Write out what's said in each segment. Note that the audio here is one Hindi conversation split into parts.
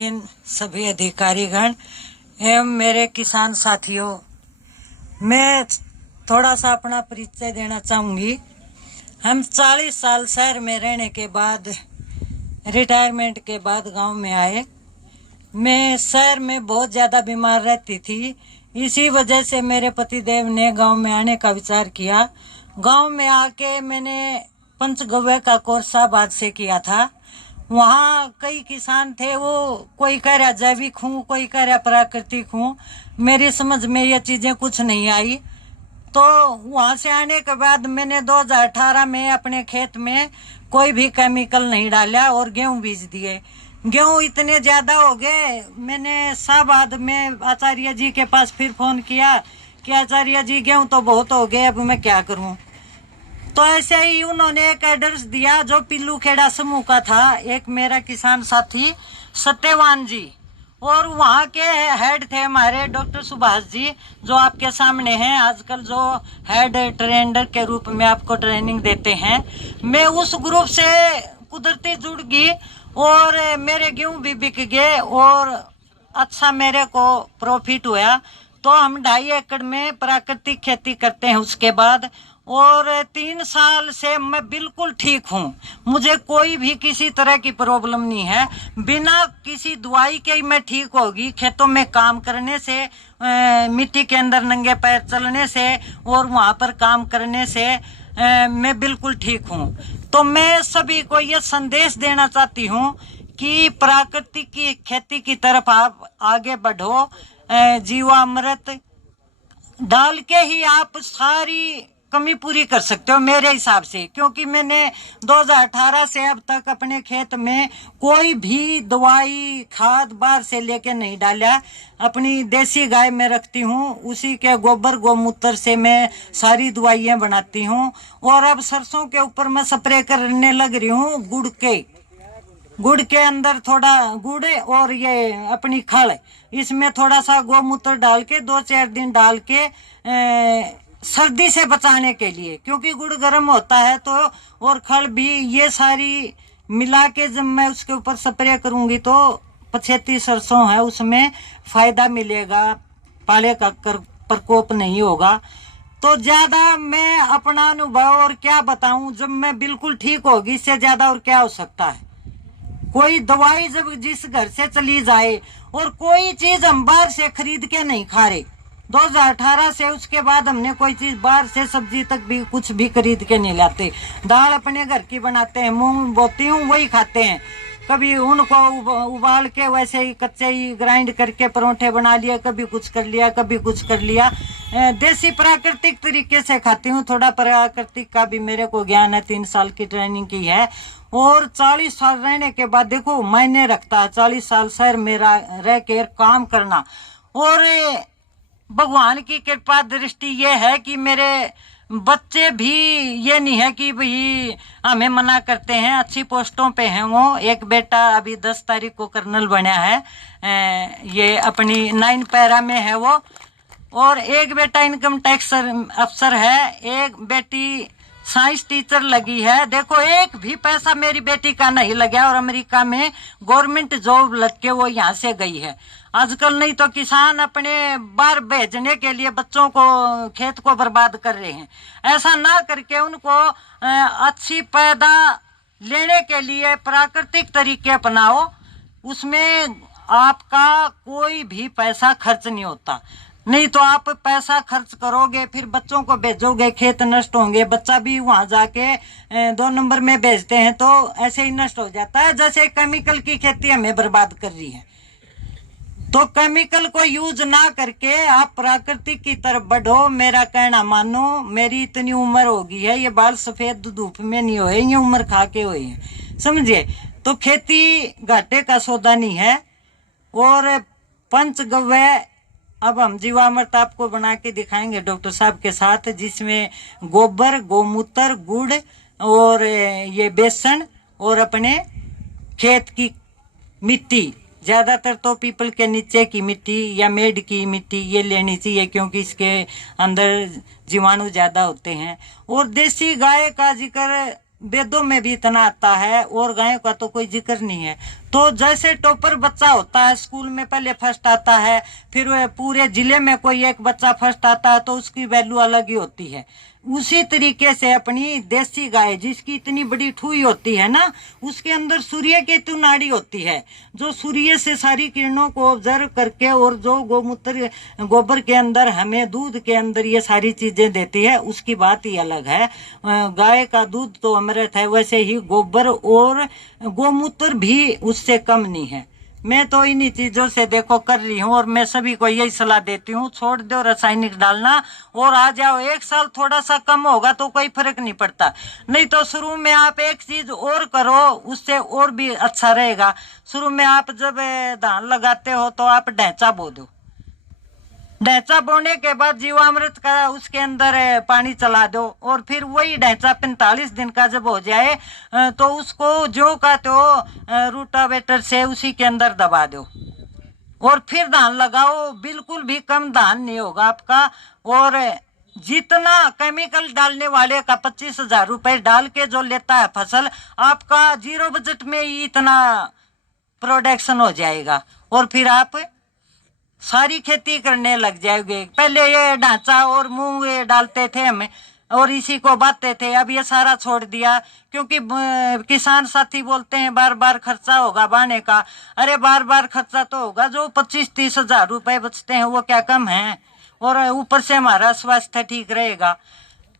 इन सभी अधिकारीगण एवं मेरे किसान साथियों, मैं थोड़ा सा अपना परिचय देना चाहूँगी। हम 40 साल शहर में रहने के बाद, रिटायरमेंट के बाद गांव में आए। मैं शहर में बहुत ज़्यादा बीमार रहती थी। इसी वजह से मेरे पतिदेव ने गांव में आने का विचार किया। गांव में आके मैंने पंचगव्य का कोर्स शाहबाद से किया था। वहाँ कई किसान थे, वो कोई कह रहा जैविक हूँ, कोई कह रहा प्राकृतिक हूँ। मेरी समझ में ये चीज़ें कुछ नहीं आई। तो वहाँ से आने के बाद मैंने 2018 में अपने खेत में कोई भी केमिकल नहीं डाला और गेहूँ बीज दिए। गेहूँ इतने ज़्यादा हो गए, मैंने शाहबाद में आचार्य जी के पास फिर फ़ोन किया कि आचार्य जी गेहूँ तो बहुत हो गए, अब मैं क्या करूँ। तो ऐसे ही उन्होंने एक एड्रेस दिया जो पिल्लू खेड़ा समूह का था, एक मेरा किसान साथी सत्यवान जी, और वहाँ के हेड थे हमारे डॉक्टर सुभाष जी, जो आपके सामने हैं आजकल, जो हेड ट्रेनर के रूप में आपको ट्रेनिंग देते हैं। मैं उस ग्रुप से कुदरती जुड़ गई और मेरे गेहूँ भी बिक गए और अच्छा मेरे को प्रॉफिट हुआ। तो हम 2.5 एकड़ में प्राकृतिक खेती करते हैं उसके बाद, और 3 साल से मैं बिल्कुल ठीक हूँ। मुझे कोई भी किसी तरह की प्रॉब्लम नहीं है। बिना किसी दवाई के ही मैं ठीक होगी। खेतों में काम करने से, मिट्टी के अंदर नंगे पैर चलने से और वहाँ पर काम करने से मैं बिल्कुल ठीक हूँ। तो मैं सभी को ये संदेश देना चाहती हूँ कि प्राकृतिक की खेती की तरफ आप आगे बढ़ो। जीवामृत डाल के ही आप सारी कमी पूरी कर सकते हो मेरे हिसाब से, क्योंकि मैंने 2018 से अब तक अपने खेत में कोई भी दवाई खाद बाहर से लेके नहीं डाला। अपनी देसी गाय में रखती हूँ, उसी के गोबर गौमूत्र से मैं सारी दवाइयाँ बनाती हूँ। और अब सरसों के ऊपर मैं स्प्रे करने लग रही हूँ गुड़ के अंदर थोड़ा गुड़ और ये अपनी खल, इसमें थोड़ा सा गौमूत्र डाल के 2-4 दिन डाल के सर्दी से बचाने के लिए, क्योंकि गुड़ गर्म होता है। तो और खल भी, ये सारी मिला के जब मैं उसके ऊपर स्प्रे करूंगी तो पछेती सरसों है उसमें फायदा मिलेगा, पाले का प्रकोप नहीं होगा। तो ज्यादा मैं अपना अनुभव और क्या बताऊं, जब मैं बिल्कुल ठीक होगी, इससे ज्यादा और क्या हो सकता है। कोई दवाई जब जिस घर से चली जाए, और कोई चीज हम बाहर से खरीद के नहीं खा रहे 2018 से, उसके बाद हमने कोई चीज बाहर से, सब्जी तक भी कुछ भी खरीद के नहीं लाते। दाल अपने घर की बनाते हैं, मूंग बोती हूँ वही खाते हैं। कभी उनको उबाल के वैसे ही कच्चे ही ग्राइंड करके परोठे बना लिए, कभी कुछ कर लिया, कभी कुछ कर लिया। देसी प्राकृतिक तरीके से खाती हूँ। थोड़ा प्राकृतिक का भी मेरे को ज्ञान है, 3 साल की ट्रेनिंग की है। और 40 साल रहने के बाद देखो मायने रखता है 40 साल शहर में रह के काम करना। और भगवान की कृपा दृष्टि ये है कि मेरे बच्चे भी ये नहीं है कि भाई हमें मना करते हैं, अच्छी पोस्टों पे हैं वो। एक बेटा अभी 10 तारीख को कर्नल बना है, ये अपनी 9 पैरा में है वो। और एक बेटा इनकम टैक्स अफसर है, एक बेटी साइंस टीचर लगी है। देखो एक भी पैसा मेरी बेटी का नहीं लगा, और अमेरिका में गवर्नमेंट जॉब लग के वो यहाँ से गई है आजकल। नहीं तो किसान अपने बाहर भेजने के लिए बच्चों को, खेत को बर्बाद कर रहे हैं। ऐसा ना करके उनको अच्छी पैदा लेने के लिए प्राकृतिक तरीके अपनाओ। उसमें आपका कोई भी पैसा खर्च नहीं होता। नहीं तो आप पैसा खर्च करोगे, फिर बच्चों को भेजोगे, खेत नष्ट होंगे। बच्चा भी वहां जाके 2 नंबर में भेजते हैं तो ऐसे ही नष्ट हो जाता है। जैसे केमिकल की खेती हमें बर्बाद कर रही है, तो केमिकल को यूज ना करके आप प्राकृतिक की तरफ बढ़ो। मेरा कहना मानो, मेरी इतनी उम्र हो गई है, ये बाल सफेद धूप में नहीं हुए, ये उम्र खा के हुए हैं, समझे। तो खेती घाटे का सौदा नहीं है। और पंचगव्य अब हम जीवामृत आपको बना के दिखाएंगे डॉक्टर साहब के साथ, जिसमें गोबर, गौमूत्र, गुड़ और ये बेसन और अपने खेत की मिट्टी, ज्यादातर तो पीपल के नीचे की मिट्टी या मेड की मिट्टी ये लेनी चाहिए, क्योंकि इसके अंदर जीवाणु ज्यादा होते हैं। और देसी गाय का जिक्र वेदों में भी इतना आता है और गायों का तो कोई जिक्र नहीं है। तो जैसे टॉपर बच्चा होता है स्कूल में पहले फर्स्ट आता है, फिर पूरे जिले में कोई एक बच्चा फर्स्ट आता है तो उसकी वैल्यू अलग ही होती है। उसी तरीके से अपनी देसी गाय जिसकी इतनी बड़ी ठुई होती है ना, उसके अंदर सूर्य केतु नाड़ी होती है जो सूर्य से सारी किरणों को ऑब्जर्व करके और जो गोमूत्र गोबर के अंदर हमें दूध के अंदर ये सारी चीजें देती है, उसकी बात ही अलग है। गाय का दूध तो अमृत है, वैसे ही गोबर और गोमूत्र भी उससे कम नहीं है। मैं तो इन्हीं चीजों से देखो कर रही हूँ और मैं सभी को यही सलाह देती हूँ, छोड़ दो रासायनिक डालना और आ जाओ। एक साल थोड़ा सा कम होगा तो कोई फर्क नहीं पड़ता, नहीं तो शुरू में आप एक चीज और करो, उससे और भी अच्छा रहेगा। शुरू में आप जब धान लगाते हो तो आप ढैंचा बो दो, ढैंचा बोने के बाद जीवामृत का उसके अंदर पानी चला दो और फिर वही ढैंचा 45 दिन का जब हो जाए तो उसको जो का तो रूटावेटर से उसी के अंदर दबा दो और फिर धान लगाओ। बिल्कुल भी कम धान नहीं होगा आपका। और जितना केमिकल डालने वाले का 25,000 रुपए डाल के जो लेता है फसल, आपका 0 बजट में ही इतना प्रोडक्शन हो जाएगा और फिर आप सारी खेती करने लग जाओगे। पहले ये ढांचा और मूंग डालते थे हम और इसी को बांटते थे, अब ये सारा छोड़ दिया क्योंकि किसान साथी बोलते हैं बार बार खर्चा होगा बाने का। अरे बार बार खर्चा तो होगा, जो 25-30 हजार रुपए बचते हैं वो क्या कम है, और ऊपर से हमारा स्वास्थ्य ठीक रहेगा।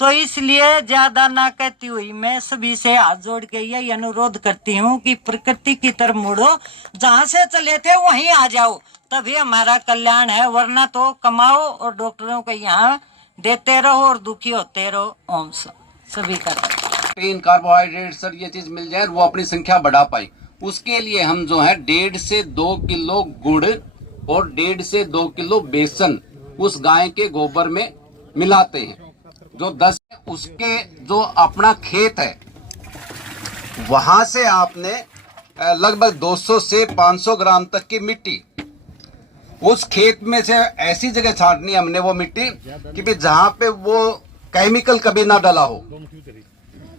तो इसलिए ज्यादा ना कहती हुई मैं सभी से हाथ जोड़ के यही अनुरोध करती हूँ कि प्रकृति की तरफ मुड़ो, जहाँ से चले थे वहीं आ जाओ, तभी हमारा कल्याण है। वरना तो कमाओ और डॉक्टरों को यहाँ देते रहो और दुखी होते रहो। ओम सभी का प्रोटीन कार्बोहाइड्रेट सर ये चीज मिल जाए वो अपनी संख्या बढ़ा पाए, उसके लिए हम जो है 1.5 से 2 किलो गुड़ और 1.5 से 2 किलो बेसन उस गाय के गोबर में मिलाते हैं। जो 10 उसके जो अपना खेत है वहां से आपने लगभग 200 से 500 ग्राम तक की मिट्टी उस खेत में से ऐसी जगह छांटनी है हमने वो मिट्टी कि भी जहां पे वो केमिकल कभी ना डला हो।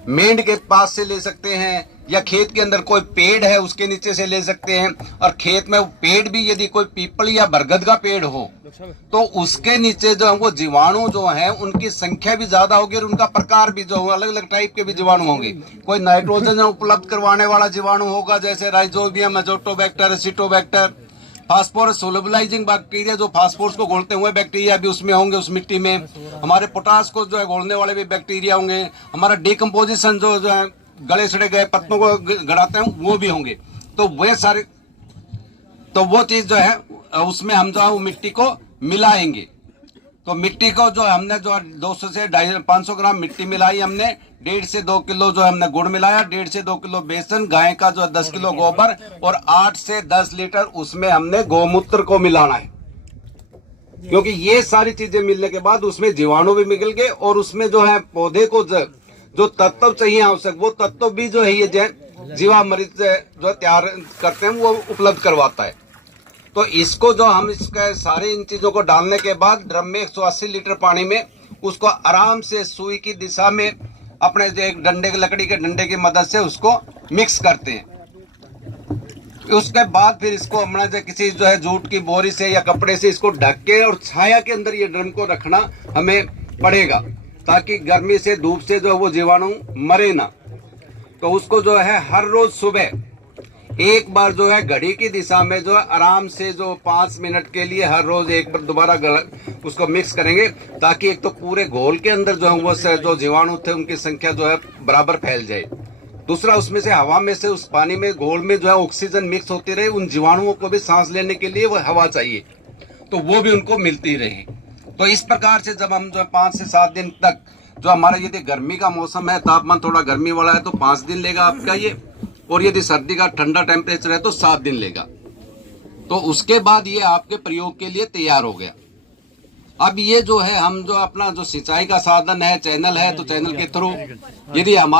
मेंढ के पास से ले सकते हैं या खेत के अंदर कोई पेड़ है उसके नीचे से ले सकते हैं, और खेत में पेड़ भी यदि कोई पीपल या बरगद का पेड़ हो तो उसके नीचे जो है वो जीवाणु जो है उनकी संख्या भी ज्यादा होगी और उनका प्रकार भी जो अलग अलग टाइप के भी जीवाणु होंगे। कोई नाइट्रोजन उपलब्ध करवाने वाला जीवाणु होगा जैसे rhizobium, azotobacter, acetobacter. Phosphorus solubilising bacteria जो फास्फोरस को घोलते हुए बैक्टीरिया भी उसमें होंगे उस मिट्टी में। हमारे पोटास को जो है घोलने वाले भी बैक्टीरिया होंगे। हमारा डिकम्पोजिशन जो है गले सड़े गए पत्तों को गड़ाते हैं वो भी होंगे। तो वे सारे तो वो चीज जो है उसमें हम जो है वो मिट्टी को मिलाएंगे। तो मिट्टी को जो हमने जो 200 से 500 ग्राम मिट्टी मिलाई हमने, 1.5 से 2 किलो जो हमने गुड़ मिलाया, 1.5 से 2 किलो बेसन, गाय का जो 10 किलो गोबर और 8 से 10 लीटर उसमें हमने गौमूत्र को मिलाना है। क्योंकि ये सारी चीजें मिलने के बाद उसमें जीवाणु भी निकल गए और उसमें जो है पौधे को जो तत्व चाहिए आवश्यक वो तत्व भी जो है ये जीवामृत जो तैयार करते हैं वो उपलब्ध करवाता है। तो इसको जो हम इसके सारे इन चीजों को डालने के बाद ड्रम में 180 लीटर पानी में उसको आराम से सुई की दिशा में अपने जो एक डंडे के लकड़ी के डंडे की मदद से उसको मिक्स करते हैं। उसके बाद फिर इसको हमने जो किसी जो है जूट की बोरी से या कपड़े से इसको ढक के और छाया के अंदर ये ड्रम को रखना हमें पड़ेगा ताकि गर्मी से धूप से जो वो जीवाणु मरे ना। तो उसको जो है हर रोज सुबह एक बार जो है घड़ी की दिशा में जो है आराम से जो 5 मिनट के लिए हर रोज एक बार दोबारा उसको मिक्स करेंगे ताकि एक तो पूरे घोल के अंदर जो है वो जो जीवाणु थे उनकी संख्या जो है बराबर फैल जाए। दूसरा उसमें से हवा में से उस पानी में घोल में जो है ऑक्सीजन मिक्स होती रहे, उन जीवाणुओं को भी सांस लेने के लिए वो हवा चाहिए तो वो भी उनको मिलती रहे। तो इस प्रकार से जब हम जो 5 से 7 दिन तक जो हमारा यदि गर्मी का मौसम है, तापमान थोड़ा गर्मी वाला है तो 5 दिन लेगा आपका ये, और यदि सर्दी का ठंडा टेम्परेचर है तो 7 दिन लेगा। तो उसके बाद ये आपके प्रयोग के लिए तैयार हो गया। अब ये जो है हम जो अपना जो सिंचाई का साधन है चैनल है, तो चैनल के थ्रू यदि हमारे